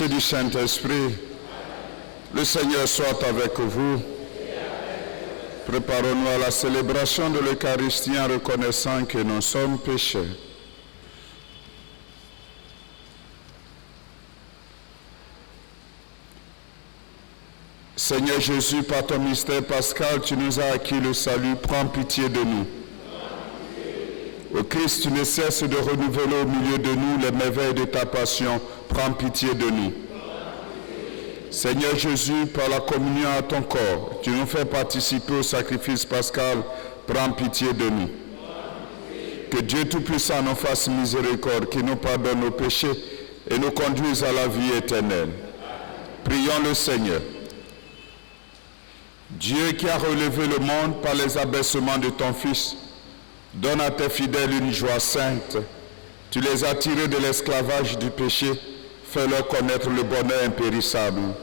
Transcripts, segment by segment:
et du Saint-Esprit, le Seigneur soit avec vous. Préparons-nous à la célébration de l'Eucharistie en reconnaissant que nous sommes pécheurs. Seigneur Jésus, par ton mystère pascal, tu nous as acquis le salut. Prends pitié de nous. Ô Christ, tu ne cesses de renouveler au milieu de nous les merveilles de ta passion. Prends pitié de nous. Seigneur Jésus, par la communion à ton corps, tu nous fais participer au sacrifice pascal. Prends pitié de nous. Que Dieu Tout-Puissant nous fasse miséricorde, qu'il nous pardonne nos péchés et nous conduise à la vie éternelle. Prions le Seigneur. Dieu qui a relevé le monde par les abaissements de ton Fils, donne à tes fidèles une joie sainte. Tu les as tirés de l'esclavage du péché, fais-leur connaître le bonheur impérissable.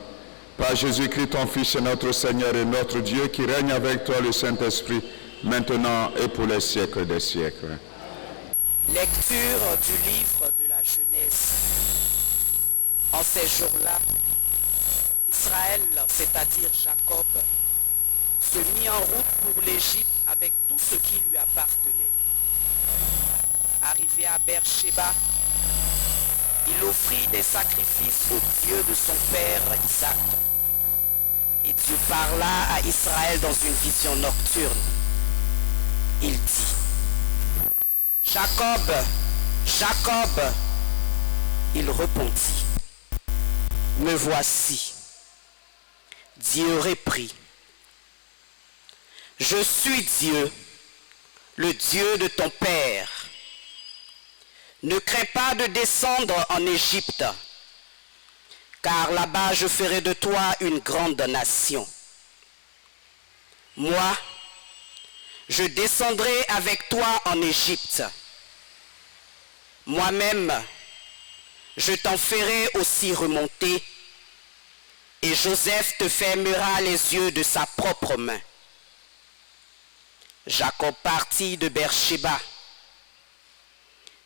Par Jésus-Christ, ton Fils, notre Seigneur et notre Dieu, qui règne avec toi le Saint-Esprit, maintenant et pour les siècles des siècles. Lecture du livre de la Genèse. En ces jours-là, Israël, c'est-à-dire Jacob, se mit en route pour l'Égypte avec tout ce qui lui appartenait. Arrivé à Beersheba, il offrit des sacrifices au Dieu de son père Isaac. Et Dieu parla à Israël dans une vision nocturne. Il dit: Jacob, Jacob. Il répondit: Me voici. Dieu reprit: Je suis Dieu, le Dieu de ton père. Ne crains pas de descendre en Égypte, car là-bas je ferai de toi une grande nation. Moi, je descendrai avec toi en Égypte. Moi-même, je t'en ferai aussi remonter, et Joseph te fermera les yeux de sa propre main. Jacob partit de Beersheba.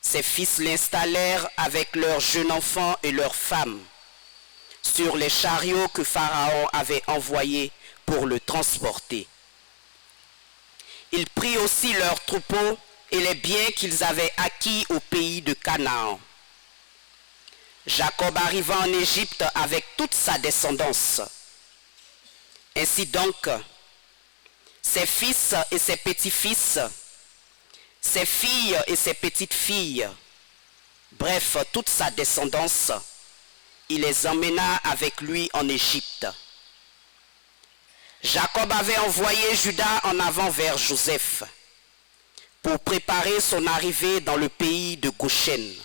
Ses fils l'installèrent avec leurs jeunes enfants et leurs femmes sur les chariots que Pharaon avait envoyés pour le transporter. Il prit aussi leurs troupeaux et les biens qu'ils avaient acquis au pays de Canaan. Jacob arriva en Égypte avec toute sa descendance. Ainsi donc, ses fils et ses petits-fils, ses filles et ses petites-filles, bref, toute sa descendance, il les emmena avec lui en Égypte. Jacob avait envoyé Juda en avant vers Joseph pour préparer son arrivée dans le pays de Goshen.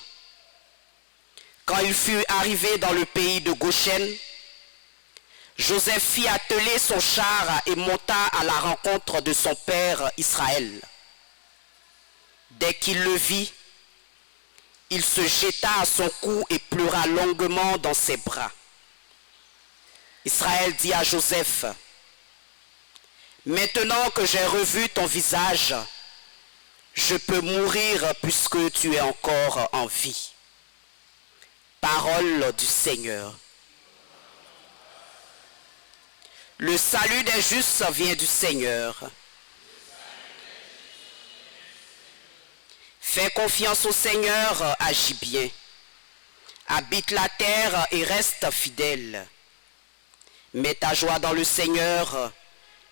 Quand il fut arrivé dans le pays de Goshen, Joseph fit atteler son char et monta à la rencontre de son père Israël. Dès qu'il le vit, il se jeta à son cou et pleura longuement dans ses bras. Israël dit à Joseph: Maintenant que j'ai revu ton visage, je peux mourir puisque tu es encore en vie. Parole du Seigneur. Le salut des justes vient du Seigneur. Fais confiance au Seigneur, agis bien. Habite la terre et reste fidèle. Mets ta joie dans le Seigneur,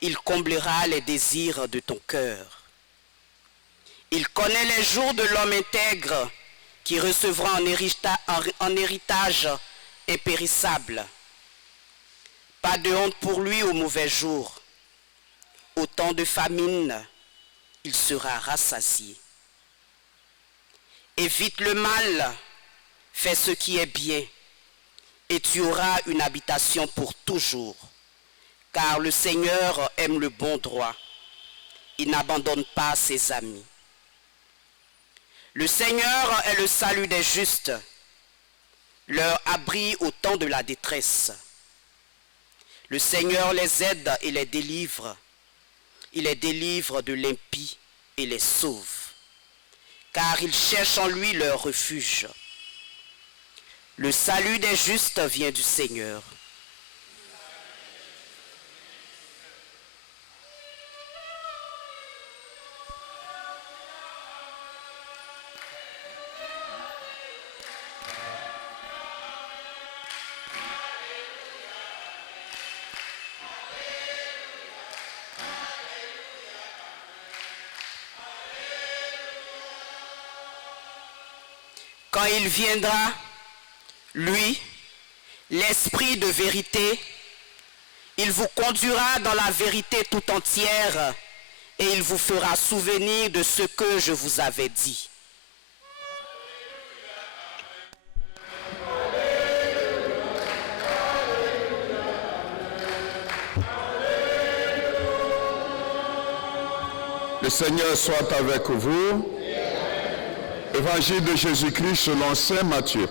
il comblera les désirs de ton cœur. Il connaît les jours de l'homme intègre qui recevra en héritage impérissable. Pas de honte pour lui au mauvais jour. Au temps de famine, il sera rassasié. Évite le mal, fais ce qui est bien, et tu auras une habitation pour toujours. Car le Seigneur aime le bon droit. Il n'abandonne pas ses amis. Le Seigneur est le salut des justes, leur abri au temps de la détresse. Le Seigneur les aide et les délivre. Il les délivre de l'impie et les sauve, car ils cherchent en lui leur refuge. Le salut des justes vient du Seigneur. Quand il viendra, lui, l'Esprit de vérité, il vous conduira dans la vérité tout entière et il vous fera souvenir de ce que je vous avais dit. Le Seigneur soit avec vous. Évangile de Jésus-Christ selon saint Matthieu.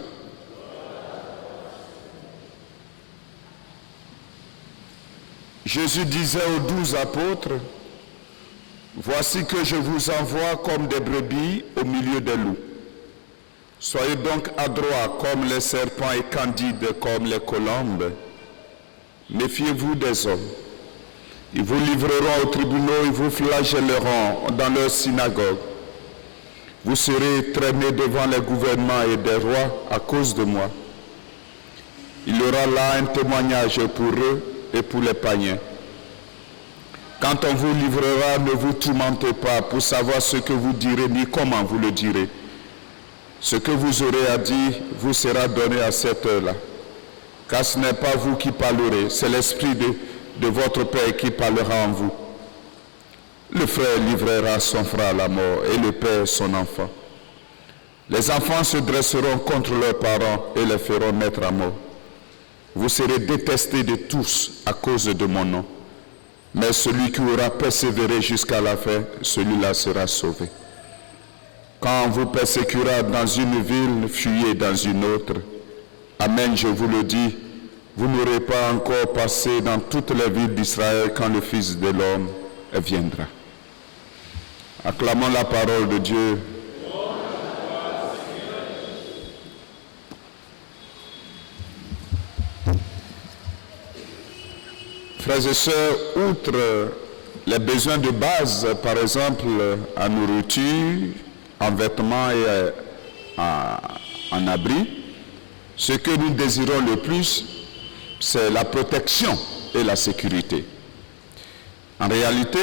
Jésus disait aux 12 apôtres, « Voici que je vous envoie comme des brebis au milieu des loups. Soyez donc adroits comme les serpents et candides comme les colombes. Méfiez-vous des hommes. Ils vous livreront aux tribunaux, ils vous flagelleront dans leurs synagogues. Vous serez traînés devant les gouvernements et des rois à cause de moi. Il y aura là un témoignage pour eux et pour les païens. Quand on vous livrera, ne vous tourmentez pas pour savoir ce que vous direz ni comment vous le direz. Ce que vous aurez à dire vous sera donné à cette heure-là. Car ce n'est pas vous qui parlerez, c'est l'Esprit de votre Père qui parlera en vous. Le frère livrera son frère à la mort et le père son enfant. Les enfants se dresseront contre leurs parents et les feront mettre à mort. Vous serez détestés de tous à cause de mon nom. Mais celui qui aura persévéré jusqu'à la fin, celui-là sera sauvé. Quand on vous persécutera dans une ville, fuyez dans une autre. Amen, je vous le dis, vous n'aurez pas encore passé dans toutes les villes d'Israël quand le Fils de l'homme viendra. Acclamons la parole de Dieu. Frères et sœurs, outre les besoins de base, par exemple en nourriture, en vêtements et en abri, ce que nous désirons le plus, c'est la protection et la sécurité. En réalité,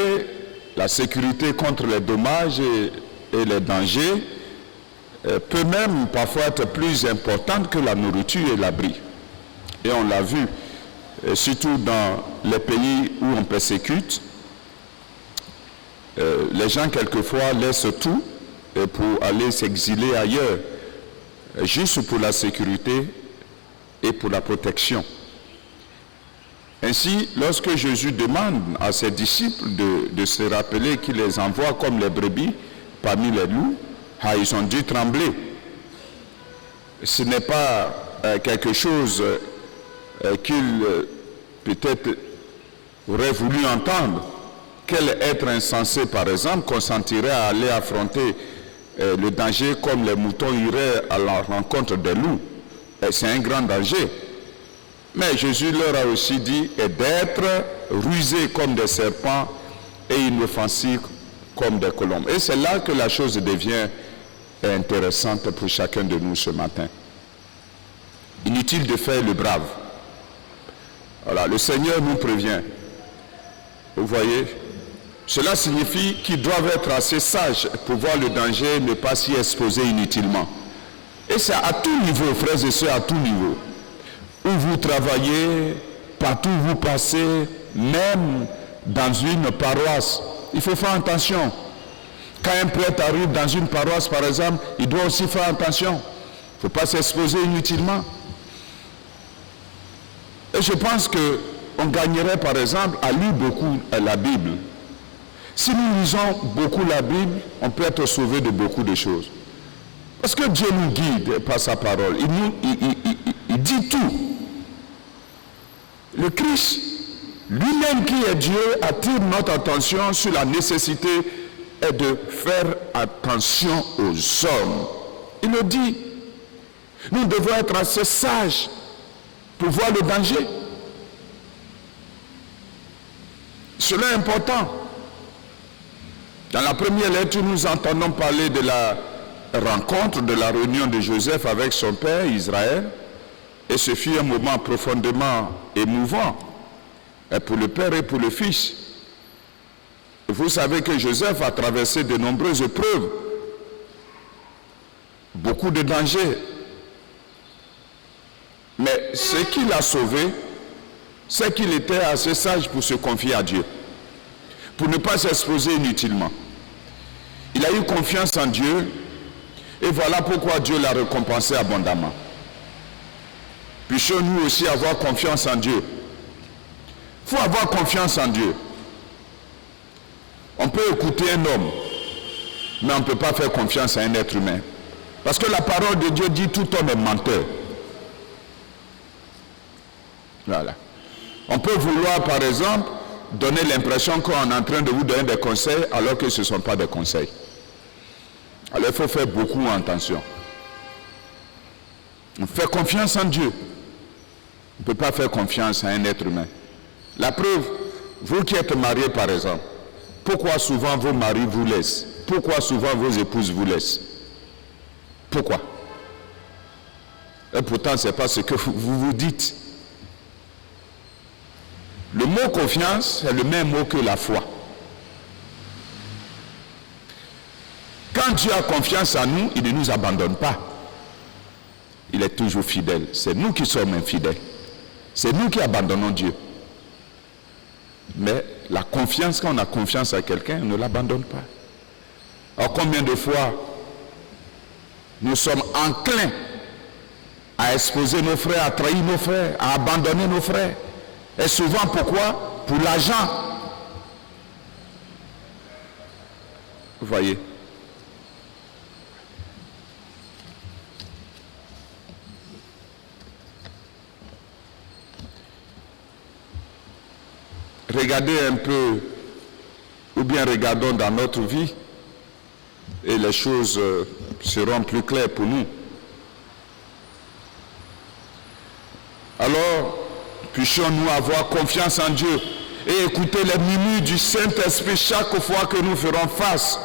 la sécurité contre les dommages et les dangers peut même parfois être plus importante que la nourriture et l'abri. Et on l'a vu, surtout dans les pays où on persécute, les gens quelquefois laissent tout pour aller s'exiler ailleurs, juste pour la sécurité et pour la protection. Ainsi, lorsque Jésus demande à ses disciples de se rappeler qu'il les envoie comme les brebis parmi les loups, ils ont dû trembler. Ce n'est pas quelque chose qu'ils peut-être auraient voulu entendre. Quel être insensé, par exemple, consentirait à aller affronter le danger comme les moutons iraient à la rencontre des loups? C'est un grand danger. Mais Jésus leur a aussi dit d'être rusés comme des serpents et inoffensifs comme des colombes. Et c'est là que la chose devient intéressante pour chacun de nous ce matin. Inutile de faire le brave. Voilà, le Seigneur nous prévient. Vous voyez, cela signifie qu'ils doivent être assez sages pour voir le danger et ne pas s'y exposer inutilement. Et c'est à tout niveau, frères et sœurs, à tout niveau. Où vous travaillez, partout où vous passez, même dans une paroisse, il faut faire attention. Quand un prêtre arrive dans une paroisse, par exemple, il doit aussi faire attention. Il ne faut pas s'exposer inutilement. Et je pense qu'on gagnerait, par exemple, à lire beaucoup la Bible. Si nous lisons beaucoup la Bible, on peut être sauvé de beaucoup de choses. Parce que Dieu nous guide par sa parole. Il dit tout. Le Christ, lui-même qui est Dieu, attire notre attention sur la nécessité de faire attention aux hommes. Il le dit. Nous devons être assez sages pour voir le danger. Cela est important. Dans la première lettre, nous entendons parler de la rencontre, de la réunion de Joseph avec son père Israël. Et ce fut un moment profondément émouvant pour le père et pour le fils. Vous savez que Joseph a traversé de nombreuses épreuves, beaucoup de dangers. Mais ce qui l'a sauvé, c'est qu'il était assez sage pour se confier à Dieu, pour ne pas s'exposer inutilement. Il a eu confiance en Dieu, et voilà pourquoi Dieu l'a récompensé abondamment. Puissions-nous aussi avoir confiance en Dieu. Il faut avoir confiance en Dieu. On peut écouter un homme, mais on ne peut pas faire confiance à un être humain. Parce que la parole de Dieu dit tout homme est menteur. Voilà. On peut vouloir, par exemple, donner l'impression qu'on est en train de vous donner des conseils alors que ce ne sont pas des conseils. Alors il faut faire beaucoup attention. On fait confiance en Dieu. On ne peut pas faire confiance à un être humain. La preuve, vous qui êtes mariés par exemple, pourquoi souvent vos maris vous laissent? Pourquoi souvent vos épouses vous laissent? Pourquoi? Et pourtant, ce n'est pas ce que vous vous dites. Le mot confiance est le même mot que la foi. Quand Dieu a confiance en nous, il ne nous abandonne pas. Il est toujours fidèle. C'est nous qui sommes infidèles. C'est nous qui abandonnons Dieu. Mais la confiance, quand on a confiance à quelqu'un, on ne l'abandonne pas. Alors combien de fois nous sommes enclins à exposer nos frères, à trahir nos frères, à abandonner nos frères? Et souvent pourquoi? Pour l'argent. Vous voyez? Regardez un peu, ou bien regardons dans notre vie, et les choses seront plus claires pour nous. Alors, puissions-nous avoir confiance en Dieu et écouter les murmures du Saint-Esprit chaque fois que nous ferons face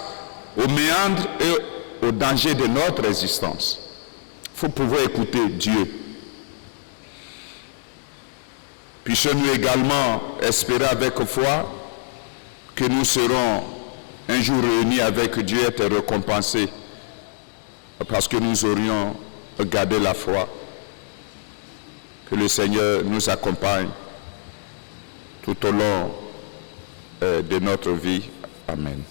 aux méandres et aux dangers de notre existence. Il faut pouvoir écouter Dieu. Puissions-nous également espérer avec foi que nous serons un jour réunis avec Dieu et être récompensés parce que nous aurions gardé la foi. Que le Seigneur nous accompagne tout au long de notre vie. Amen.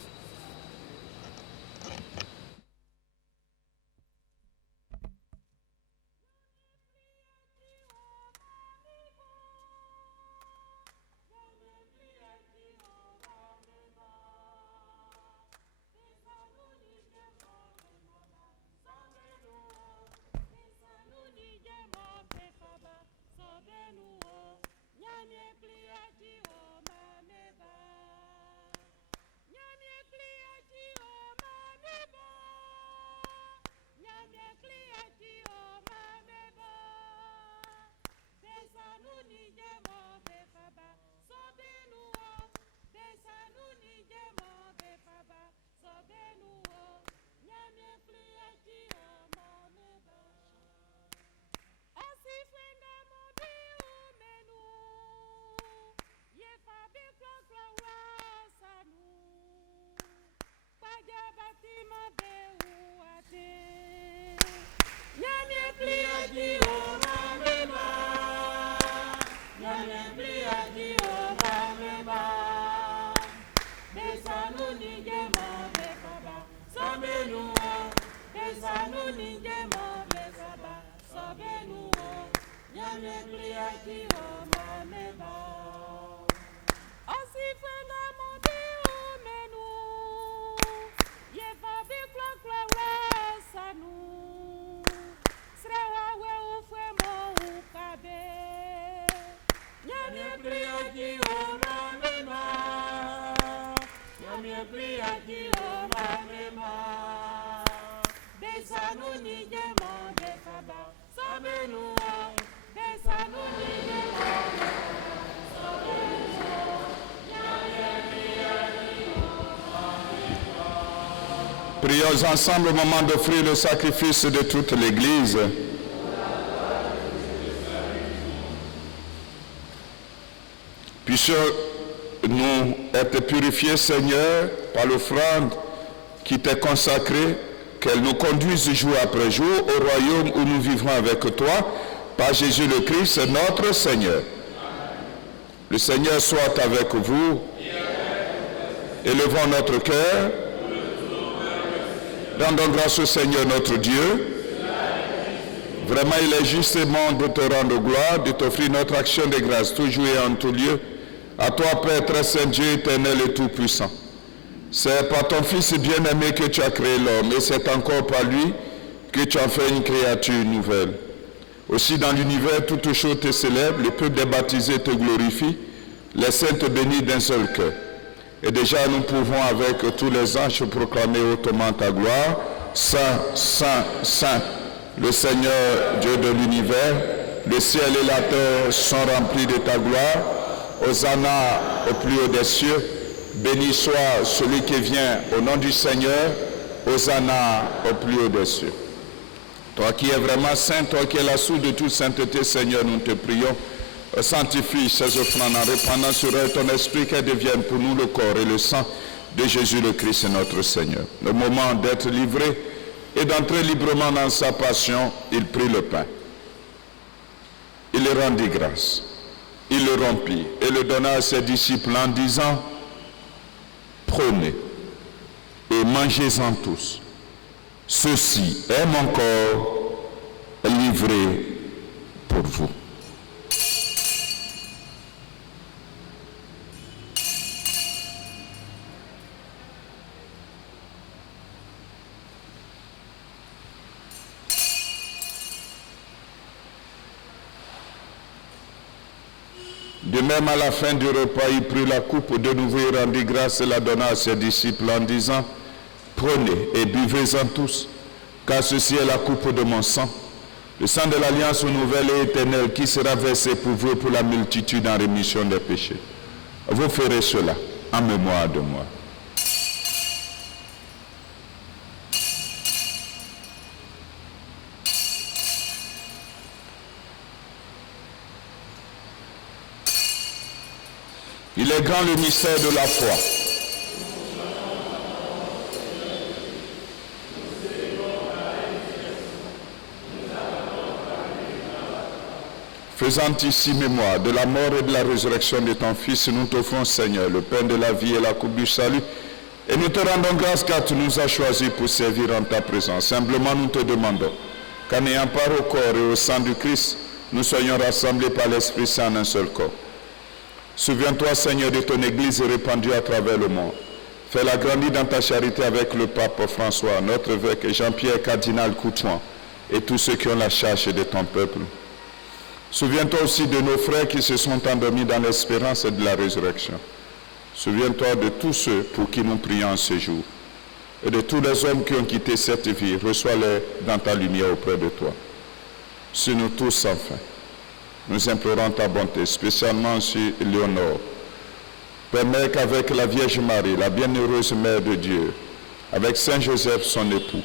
Sanu Prions ensemble au moment d'offrir le sacrifice de toute l'Église. Puissions-nous être purifiés, Seigneur, par l'offrande qui t'est consacrée, qu'elle nous conduise jour après jour au royaume où nous vivrons avec toi, par Jésus le Christ, notre Seigneur. Le Seigneur soit avec vous. Élevons notre cœur. Rendons grâce au Seigneur notre Dieu. Vraiment, il est justement de te rendre gloire, de t'offrir notre action de grâce, toujours et en tout lieu. À toi, Père très saint, Dieu éternel et tout-puissant. C'est par ton Fils bien-aimé que tu as créé l'homme, et c'est encore par lui que tu as fait une créature nouvelle. Aussi dans l'univers, toutes choses te célèbrent, les peuples des baptisés te glorifient, les saints te bénissent d'un seul cœur. Et déjà, nous pouvons avec tous les anges proclamer hautement ta gloire. Saint, Saint, Saint, le Seigneur Dieu de l'univers, le ciel et la terre sont remplis de ta gloire. Hosanna au plus haut des cieux. Béni soit celui qui vient au nom du Seigneur. Hosanna au plus haut des cieux. Toi qui es vraiment saint, toi qui es la source de toute sainteté, Seigneur, nous te prions. Sanctifie ces offrandes en répandant sur elles ton esprit, qu'elles deviennent pour nous le corps et le sang de Jésus le Christ notre Seigneur. Au moment d'être livré et d'entrer librement dans sa passion, il prit le pain. Il le rendit grâce. Il le rompit et le donna à ses disciples en disant, prenez et mangez-en tous. Ceci est mon corps livré pour vous. De même, à la fin du repas, il prit la coupe de nouveau, il rendit grâce et la donna à ses disciples en disant, prenez et buvez-en tous, car ceci est la coupe de mon sang, le sang de l'alliance nouvelle et éternelle qui sera versé pour vous et pour la multitude en rémission des péchés. Vous ferez cela en mémoire de moi. Il est grand le mystère de la foi. Faisant ici mémoire de la mort et de la résurrection de ton Fils, nous t'offrons, Seigneur, le pain de la vie et la coupe du salut, et nous te rendons grâce car tu nous as choisis pour servir en ta présence. Simplement, nous te demandons qu'en ayant part au corps et au sang du Christ, nous soyons rassemblés par l'Esprit Saint en un seul corps. Souviens-toi, Seigneur, de ton Église répandue à travers le monde. Fais-la grandir dans ta charité avec le pape François, notre évêque Jean-Pierre Cardinal Coutuan et tous ceux qui ont la charge de ton peuple. Souviens-toi aussi de nos frères qui se sont endormis dans l'espérance de la résurrection. Souviens-toi de tous ceux pour qui nous prions ce jour. Et de tous les hommes qui ont quitté cette vie, reçois-les dans ta lumière auprès de toi. Sur nous tous enfin. Nous implorons ta bonté, spécialement sur Léonore. Permets qu'avec la Vierge Marie, la bienheureuse Mère de Dieu, avec Saint Joseph, son époux,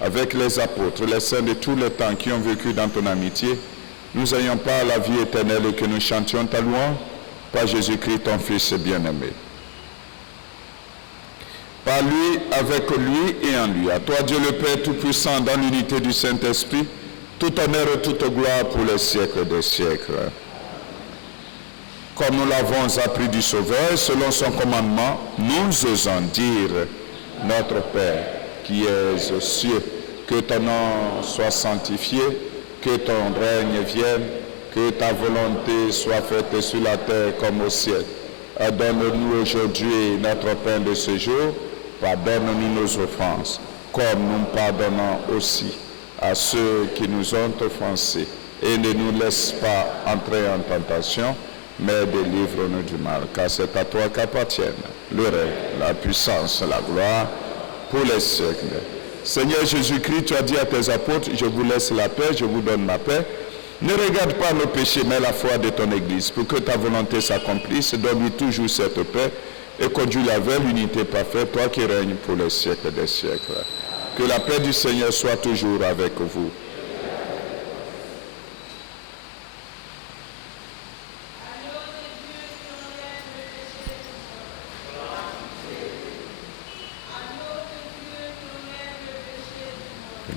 avec les apôtres, les saints de tous les temps qui ont vécu dans ton amitié, nous ayons part à la vie éternelle et que nous chantions ta louange par Jésus-Christ, ton Fils bien-aimé. Par lui, avec lui et en lui. À toi, Dieu le Père Tout-Puissant, dans l'unité du Saint-Esprit, tout honneur et toute gloire pour les siècles des siècles. Comme nous l'avons appris du Sauveur, selon son commandement, nous osons dire, notre Père qui es aux cieux, que ton nom soit sanctifié, que ton règne vienne, que ta volonté soit faite sur la terre comme au ciel. Donne-nous aujourd'hui notre pain de ce jour, pardonne-nous nos offenses, comme nous pardonnons aussi à ceux qui nous ont offensés. Et ne nous laisse pas entrer en tentation, mais délivre-nous du mal, car c'est à toi qu'appartiennent le règne, la puissance, la gloire, pour les siècles Seigneur Jésus-Christ, tu as dit à tes apôtres, je vous laisse la paix, je vous donne ma paix. Ne regarde pas nos péchés, mais la foi de ton Église. Pour que ta volonté s'accomplisse, donne-lui toujours cette paix et conduis-la vers l'unité parfaite, toi qui règnes pour les siècles des siècles. Que la paix du Seigneur soit toujours avec vous.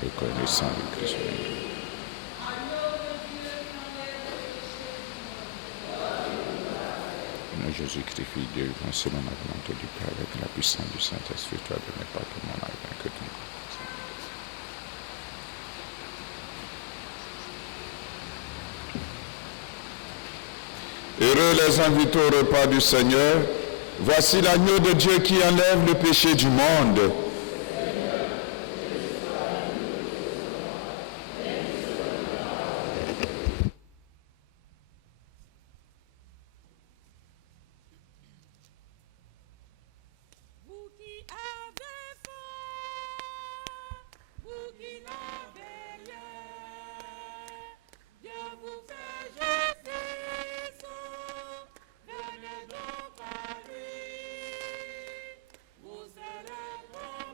Le corps et le sang du Christ. Jésus-Christ, Fils de Dieu, selon la volonté du Père, avec la puissance du Saint-Esprit, tu as donné par tout mon âme, que ton Heureux les invités au repas du Seigneur. Voici l'agneau de Dieu qui enlève le péché du monde. Vous célébrons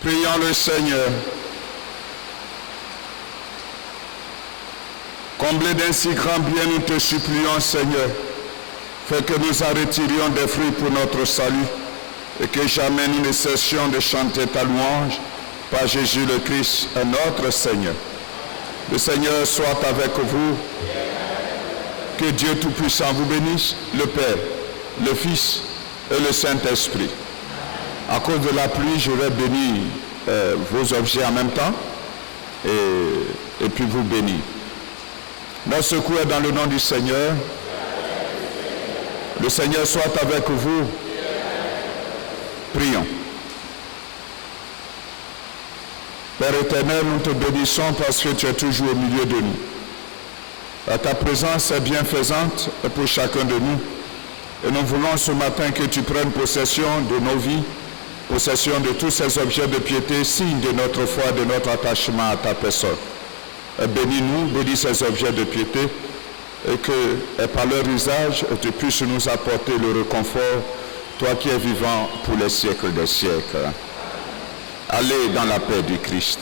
Prions le Seigneur. Comblé d'un si grand bien, nous te supplions, Seigneur, fais que nous en retirions des fruits pour notre salut et que jamais nous ne cessions de chanter ta louange par Jésus le Christ, notre Seigneur. Le Seigneur soit avec vous. Que Dieu Tout-Puissant vous bénisse, le Père, le Fils et le Saint-Esprit. À cause de la pluie, je vais bénir vos objets en même temps et puis vous bénir. Notre secours est dans le nom du Seigneur. Le Seigneur soit avec vous. Prions. Père éternel, nous te bénissons parce que tu es toujours au milieu de nous. Ta présence est bienfaisante pour chacun de nous. Et nous voulons ce matin que tu prennes possession de nos vies, possession de tous ces objets de piété, signe de notre foi, de notre attachement à ta personne. Bénis-nous, bénis ces objets de piété, et que par leur usage, tu puisses nous apporter le réconfort, toi qui es vivant pour les siècles des siècles. Allez dans la paix du Christ.